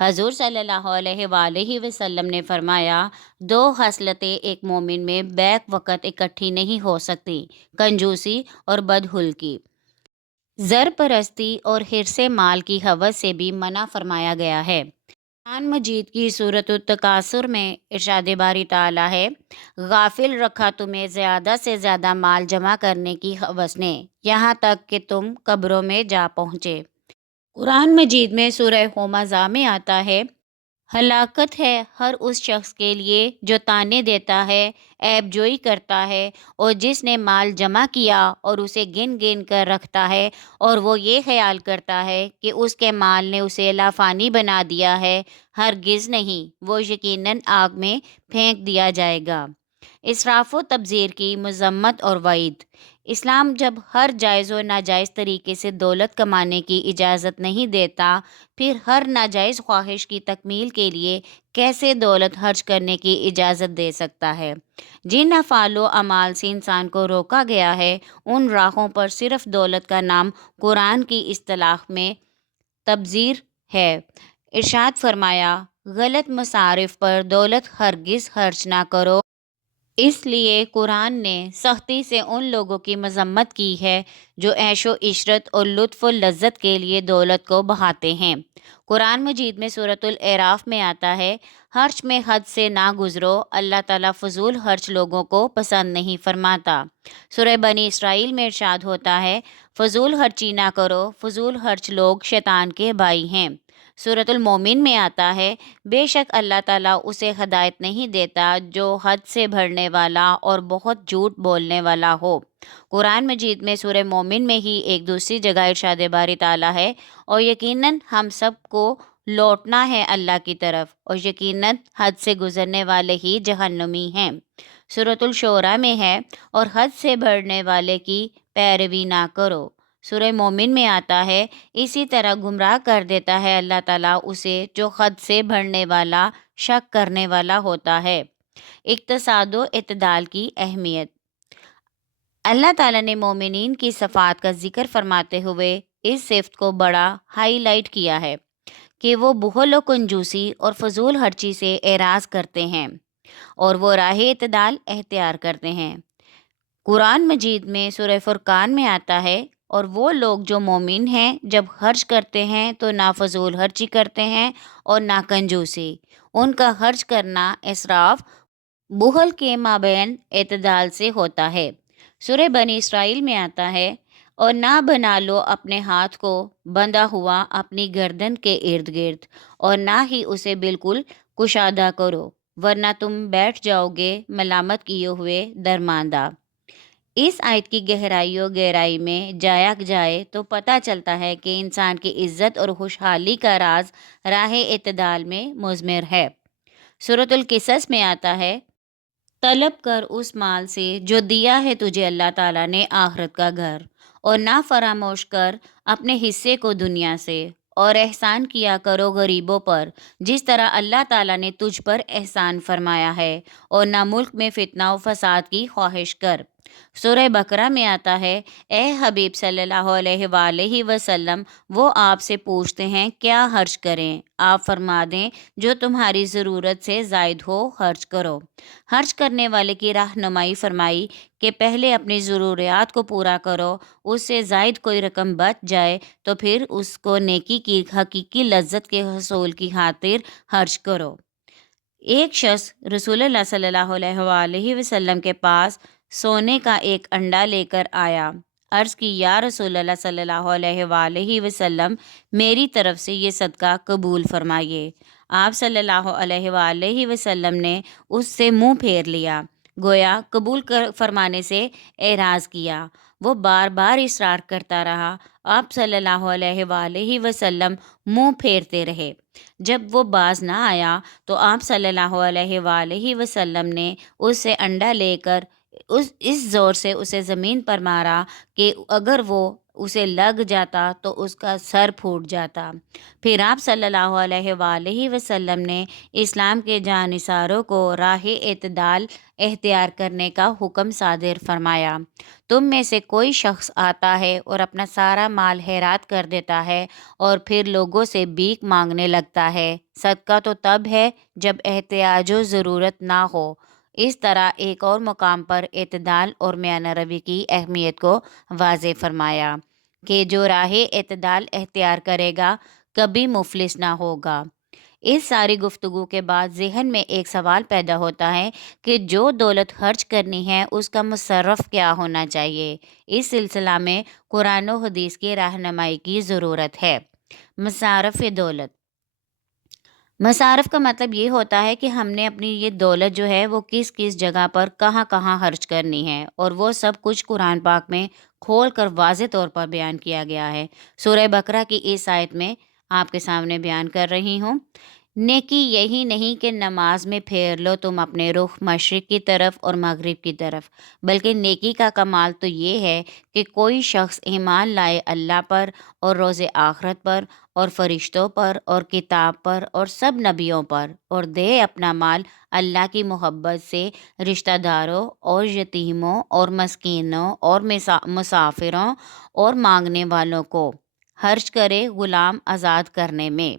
حضور صلی اللہ علیہ وآلہ وسلم نے فرمایا، دو خصلتیں ایک مومن میں بیک وقت اکٹھی نہیں ہو سکتی: کنجوسی اور بدخلقی۔ زر پرستی اور حرص مال کی ہوس سے بھی منع فرمایا گیا ہے۔ قرآن مجید کی سورۃ التکاثر میں ارشاد باری تعالیٰ ہے، غافل رکھا تمہیں زیادہ سے زیادہ مال جمع کرنے کی ہوس نے، یہاں تک کہ تم قبروں میں جا پہنچے۔ قرآن مجید میں سورہ ہمزہ میں آتا ہے، ہلاکت ہے ہر اس شخص کے لیے جو طعنے دیتا ہے، عیب جوئی کرتا ہے، اور جس نے مال جمع کیا اور اسے گن گن کر رکھتا ہے، اور وہ یہ خیال کرتا ہے کہ اس کے مال نے اسے لافانی بنا دیا ہے۔ ہرگز نہیں، وہ یقیناً آگ میں پھینک دیا جائے گا۔ اسراف و تبذیر کی مذمت اور وعید۔ اسلام جب ہر جائز و ناجائز طریقے سے دولت کمانے کی اجازت نہیں دیتا، پھر ہر ناجائز خواہش کی تکمیل کے لیے کیسے دولت خرچ کرنے کی اجازت دے سکتا ہے؟ جن افعال و اعمال سے انسان کو روکا گیا ہے، ان راہوں پر صرف دولت کا نام قرآن کی اصطلاح میں تبذیر ہے۔ ارشاد فرمایا، غلط مصارف پر دولت ہرگز خرچ نہ کرو۔ اس لیے قرآن نے سختی سے ان لوگوں کی مذمت کی ہے جو عیش و عشرت اور لطف و لذت کے لیے دولت کو بہاتے ہیں۔ قرآن مجید میں سورۃ الاعراف میں آتا ہے، خرچ میں حد سے نہ گزرو، اللہ تعالیٰ فضول خرچ لوگوں کو پسند نہیں فرماتا۔ سورہ بنی اسرائیل میں ارشاد ہوتا ہے، فضول خرچی نہ کرو، فضول خرچ لوگ شیطان کے بھائی ہیں۔ سورۃ المومن میں آتا ہے، بے شک اللہ تعالیٰ اسے ہدایت نہیں دیتا جو حد سے بڑھنے والا اور بہت جھوٹ بولنے والا ہو۔ قرآن مجید میں سورہ مومن میں ہی ایک دوسری جگہ ارشاد باری تعالیٰ ہے، اور یقیناً ہم سب کو لوٹنا ہے اللہ کی طرف، اور یقیناً حد سے گزرنے والے ہی جہنمی ہیں۔ سورۃ الشعراء میں ہے، اور حد سے بڑھنے والے کی پیروی نہ کرو۔ سورہ مومن میں آتا ہے، اسی طرح گمراہ کر دیتا ہے اللہ تعالیٰ اسے جو حد سے بڑھنے والا، شک کرنے والا ہوتا ہے۔ اقتصاد و اعتدال کی اہمیت۔ اللہ تعالیٰ نے مومنین کی صفات کا ذکر فرماتے ہوئے اس صفت کو بڑا ہائی لائٹ کیا ہے کہ وہ بخل و کنجوسی اور فضول خرچی سے اعراض کرتے ہیں، اور وہ راہ اعتدال اختیار کرتے ہیں۔ قرآن مجید میں سورہ فرقان میں آتا ہے، اور وہ لوگ جو مومن ہیں جب خرچ کرتے ہیں تو نہ فضول خرچی کرتے ہیں اور نہ کنجوسی۔ ان کا خرچ کرنا اسراف، بخل کے مابین اعتدال سے ہوتا ہے۔ سورہ بنی اسرائیل میں آتا ہے، اور نہ بنا لو اپنے ہاتھ کو بندھا ہوا اپنی گردن کے ارد گرد، اور نہ ہی اسے بالکل کشادہ کرو، ورنہ تم بیٹھ جاؤ گے ملامت کیے ہوئے درماندہ۔ اس آیت کی گہرائی و گہرائی میں جایا جائے تو پتہ چلتا ہے کہ انسان کی عزت اور خوشحالی کا راز راہ اعتدال میں مضمر ہے۔ سورۃ القصص میں آتا ہے، طلب کر اس مال سے جو دیا ہے تجھے اللہ تعالیٰ نے آخرت کا گھر، اور نہ فراموش کر اپنے حصے کو دنیا سے، اور احسان کیا کرو غریبوں پر جس طرح اللہ تعالیٰ نے تجھ پر احسان فرمایا ہے، اور نہ ملک میں فتنہ و فساد کی خواہش کر۔ سورہ بقرہ میں آتا ہے، اے حبیب صلی اللہ علیہ وآلہ وسلم، وہ آپ سے پوچھتے ہیں کیا خرچ کریں، آپ فرما دیں جو تمہاری ضرورت سے زائد ہو خرچ کرو۔ خرچ کرنے والے کی رہنمائی فرمائی کہ پہلے اپنی ضروریات کو پورا کرو، اس سے زائد کوئی رقم بچ جائے تو پھر اس کو نیکی کی حقیقی لذت کے حصول کی خاطر خرچ کرو۔ ایک شخص رسول اللہ صلی اللہ علیہ وآلہ وسلم کے پاس سونے کا ایک انڈا لے کر آیا۔ عرض کی، یا رسول اللہ صلی اللہ علیہ وآلہ وسلم، میری طرف سے یہ صدقہ قبول فرمائیے۔ آپ صلی اللہ علیہ وآلہ وسلم نے اس سے منہ پھیر لیا، گویا قبول فرمانے سے اعراض کیا۔ وہ بار بار اصرار کرتا رہا، آپ صلی اللہ علیہ وآلہ وسلم منہ پھیرتے رہے۔ جب وہ باز نہ آیا تو آپ صلی اللہ علیہ وآلہ وسلم نے اس سے انڈا لے کر اس زور سے اسے زمین پر مارا کہ اگر وہ اسے لگ جاتا تو اس کا سر پھوٹ جاتا۔ پھر آپ صلی اللہ علیہ وآلہ وسلم نے اسلام کے جانصاروں کو راہ اعتدال اختیار کرنے کا حکم صادر فرمایا۔ تم میں سے کوئی شخص آتا ہے اور اپنا سارا مال خیرات کر دیتا ہے اور پھر لوگوں سے بھیک مانگنے لگتا ہے۔ صدقہ تو تب ہے جب احتیاج و ضرورت نہ ہو۔ اس طرح ایک اور مقام پر اعتدال اور میانہ روی کی اہمیت کو واضح فرمایا کہ جو راہ اعتدال اختیار کرے گا کبھی مفلس نہ ہوگا۔ اس ساری گفتگو کے بعد ذہن میں ایک سوال پیدا ہوتا ہے کہ جو دولت خرچ کرنی ہے اس کا مصرف کیا ہونا چاہیے۔ اس سلسلہ میں قرآن و حدیث کی رہنمائی کی ضرورت ہے۔ مصارف دولت، مصارف کا مطلب یہ ہوتا ہے کہ ہم نے اپنی یہ دولت جو ہے وہ کس کس جگہ پر کہاں کہاں خرچ کرنی ہے، اور وہ سب کچھ قرآن پاک میں کھول کر واضح طور پر بیان کیا گیا ہے۔ سورہ بقرہ کی اس آیت میں آپ کے سامنے بیان کر رہی ہوں۔ نیکی یہی نہیں کہ نماز میں پھیر لو تم اپنے رخ مشرق کی طرف اور مغرب کی طرف، بلکہ نیکی کا کمال تو یہ ہے کہ کوئی شخص ایمان لائے اللہ پر اور روز آخرت پر اور فرشتوں پر اور کتاب پر اور سب نبیوں پر، اور دے اپنا مال اللہ کی محبت سے رشتہ داروں اور یتیموں اور مسکینوں اور مسافروں اور مانگنے والوں کو، خرچ کرے غلام آزاد کرنے میں۔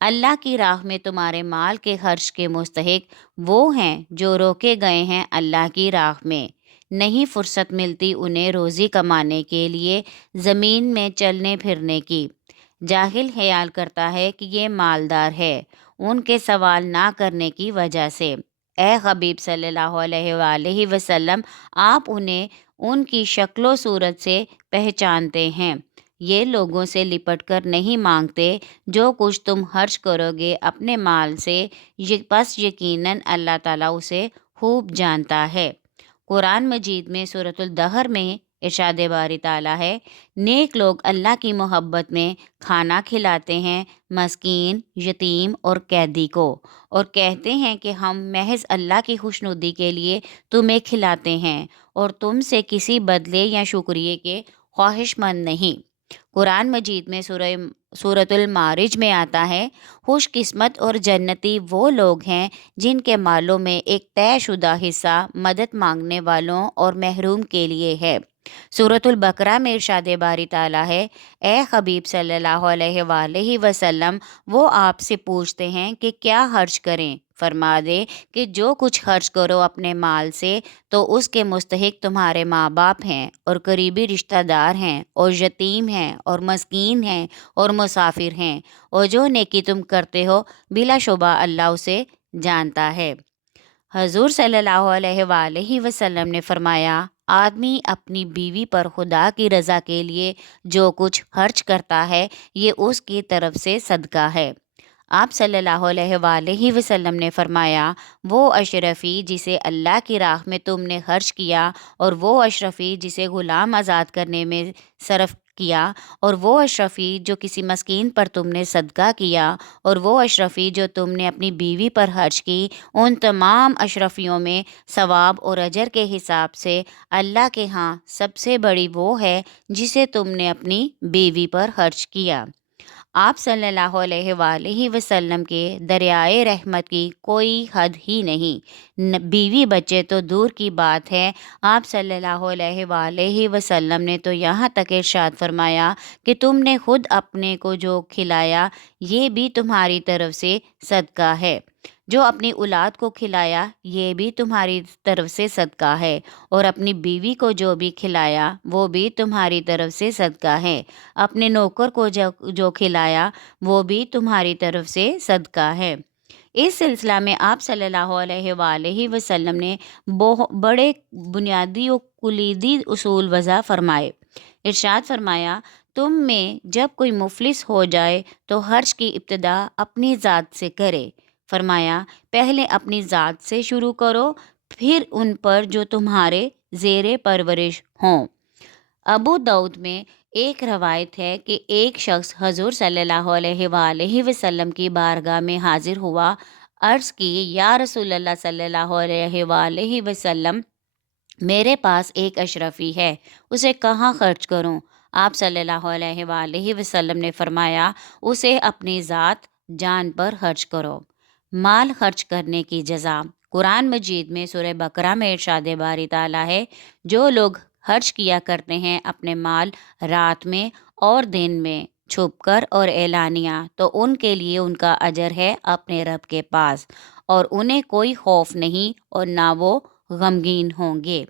اللہ کی راہ میں تمہارے مال کے خرچ کے مستحق وہ ہیں جو روکے گئے ہیں اللہ کی راہ میں، نہیں فرصت ملتی انہیں روزی کمانے کے لیے زمین میں چلنے پھرنے کی۔ جاہل خیال کرتا ہے کہ یہ مالدار ہے ان کے سوال نہ کرنے کی وجہ سے۔ اے حبیب صلی اللہ علیہ وآلہ وسلم، آپ انہیں ان کی شکل و صورت سے پہچانتے ہیں۔ یہ لوگوں سے لپٹ کر نہیں مانگتے، جو کچھ تم خرچ کرو گے اپنے مال سے بس یقیناً اللہ تعالیٰ اسے خوب جانتا ہے۔ قرآن مجید میں سورۃ الدہر میں ارشاد باری تعالیٰ ہے، نیک لوگ اللہ کی محبت میں کھانا کھلاتے ہیں مسکین، یتیم اور قیدی کو، اور کہتے ہیں کہ ہم محض اللہ کی خوشنودی کے لیے تمہیں کھلاتے ہیں اور تم سے کسی بدلے یا شکریہ کے خواہش مند نہیں۔ قرآن مجید میں سورۃ المعارج میں آتا ہے، خوش قسمت اور جنتی وہ لوگ ہیں جن کے مالوں میں ایک طے شدہ حصہ مدد مانگنے والوں اور محروم کے لیے ہے۔ سورۃ البقرہ میں ارشاد باری تعالیٰ ہے، اے حبیب صلی اللہ علیہ وآلہ وسلم، وہ آپ سے پوچھتے ہیں کہ کیا خرچ کریں، فرما دے کہ جو کچھ خرچ کرو اپنے مال سے تو اس کے مستحق تمہارے ماں باپ ہیں اور قریبی رشتہ دار ہیں اور یتیم ہیں اور مسکین ہیں اور مسافر ہیں، اور جو نیکی تم کرتے ہو بلا شبہ اللہ اسے جانتا ہے۔ حضور صلی اللہ علیہ وآلہ وسلم نے فرمایا، آدمی اپنی بیوی پر خدا کی رضا کے لیے جو کچھ خرچ کرتا ہے یہ اس کی طرف سے صدقہ ہے۔ آپ صلی اللہ علیہ وآلہ وسلم نے فرمایا، وہ اشرفی جسے اللہ کی راہ میں تم نے خرچ کیا، اور وہ اشرفی جسے غلام آزاد کرنے میں صرف کیا، اور وہ اشرفی جو کسی مسکین پر تم نے صدقہ کیا، اور وہ اشرفی جو تم نے اپنی بیوی پر خرچ کی، ان تمام اشرفیوں میں ثواب اور اجر کے حساب سے اللہ کے ہاں سب سے بڑی وہ ہے جسے تم نے اپنی بیوی پر خرچ کیا۔ آپ صلی اللہ علیہ وآلہ وسلم کے دریائے رحمت کی کوئی حد ہی نہیں، بیوی بچے تو دور کی بات ہے، آپ صلی اللہ علیہ وآلہ وسلم نے تو یہاں تک ارشاد فرمایا کہ تم نے خود اپنے کو جو کھلایا یہ بھی تمہاری طرف سے صدقہ ہے، جو اپنی اولاد کو کھلایا یہ بھی تمہاری طرف سے صدقہ ہے، اور اپنی بیوی کو جو بھی کھلایا وہ بھی تمہاری طرف سے صدقہ ہے، اپنے نوکر کو جو کھلایا وہ بھی تمہاری طرف سے صدقہ ہے۔ اس سلسلہ میں آپ صلی اللہ علیہ وآلہ وسلم نے بڑے بنیادی و کلیدی اصول وضع فرمائے۔ ارشاد فرمایا، تم میں جب کوئی مفلس ہو جائے تو خرچ کی ابتدا اپنی ذات سے کرے۔ فرمایا، پہلے اپنی ذات سے شروع کرو، پھر ان پر جو تمہارے زیر پرورش ہوں۔ ابو داؤد میں ایک روایت ہے کہ ایک شخص حضور صلی اللہ علیہ وآلہ وسلم کی بارگاہ میں حاضر ہوا، عرض کی، یا رسول اللہ صلی اللہ علیہ وآلہ وسلم، میرے پاس ایک اشرفی ہے، اسے کہاں خرچ کروں؟ آپ صلی اللہ علیہ وآلہ وسلم نے فرمایا، اسے اپنی ذات جان پر خرچ کرو۔ مال خرچ کرنے کی جزا قرآن مجید میں سورہ بقرہ میں ارشاد باری تعالیٰ ہے، جو لوگ خرچ کیا کرتے ہیں اپنے مال رات میں اور دن میں، چھپ کر اور اعلانیہ، تو ان کے لیے ان کا اجر ہے اپنے رب کے پاس، اور انہیں کوئی خوف نہیں اور نہ وہ غمگین ہوں گے۔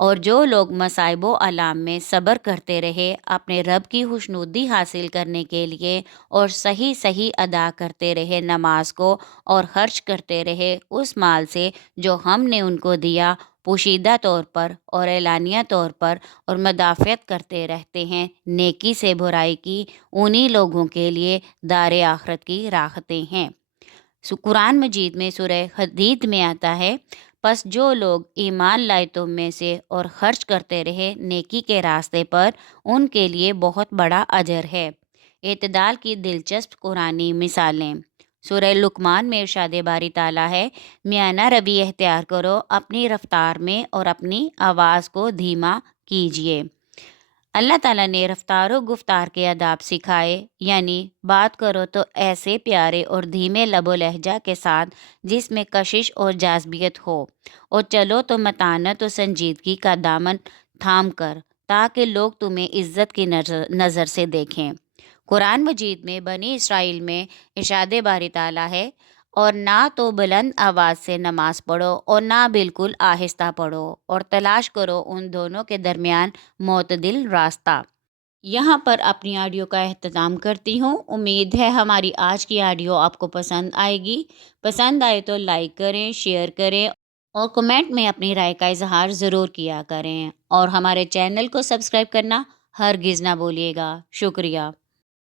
اور جو لوگ مصائب و آلام میں صبر کرتے رہے اپنے رب کی خوشنودی حاصل کرنے کے لیے، اور صحیح صحیح ادا کرتے رہے نماز کو، اور خرچ کرتے رہے اس مال سے جو ہم نے ان کو دیا، پوشیدہ طور پر اور اعلانیہ طور پر، اور مدافعت کرتے رہتے ہیں نیکی سے برائی کی، انہی لوگوں کے لیے دار آخرت کی راحتیں ہیں۔ قرآن مجید میں سورہ حدید میں آتا ہے، پس جو لوگ ایمان لائے تم میں سے اور خرچ کرتے رہے نیکی کے راستے پر، ان کے لیے بہت بڑا اجر ہے۔ اعتدال کی دلچسپ قرآنی مثالیں سورہ لقمان میں ارشاد باری تعالیٰ ہے، میانہ روی اختیار کرو اپنی رفتار میں اور اپنی آواز کو دھیما کیجیے۔ اللہ تعالیٰ نے رفتار و گفتار کے آداب سکھائے، یعنی بات کرو تو ایسے پیارے اور دھیمے لب و لہجہ کے ساتھ جس میں کشش اور جاذبیت ہو، اور چلو تو متانت و سنجیدگی کا دامن تھام کر، تاکہ لوگ تمہیں عزت کی نظر سے دیکھیں۔ قرآن مجید میں بنی اسرائیل میں ارشاد باری تعالیٰ ہے، اور نہ تو بلند آواز سے نماز پڑھو اور نہ بالکل آہستہ پڑھو، اور تلاش کرو ان دونوں کے درمیان معتدل راستہ۔ یہاں پر اپنی آڈیو کا اختتام کرتی ہوں۔ امید ہے ہماری آج کی آڈیو آپ کو پسند آئے گی۔ پسند آئے تو لائک کریں، شیئر کریں، اور کمنٹ میں اپنی رائے کا اظہار ضرور کیا کریں، اور ہمارے چینل کو سبسکرائب کرنا ہرگز نہ بھولیے گا۔ شکریہ۔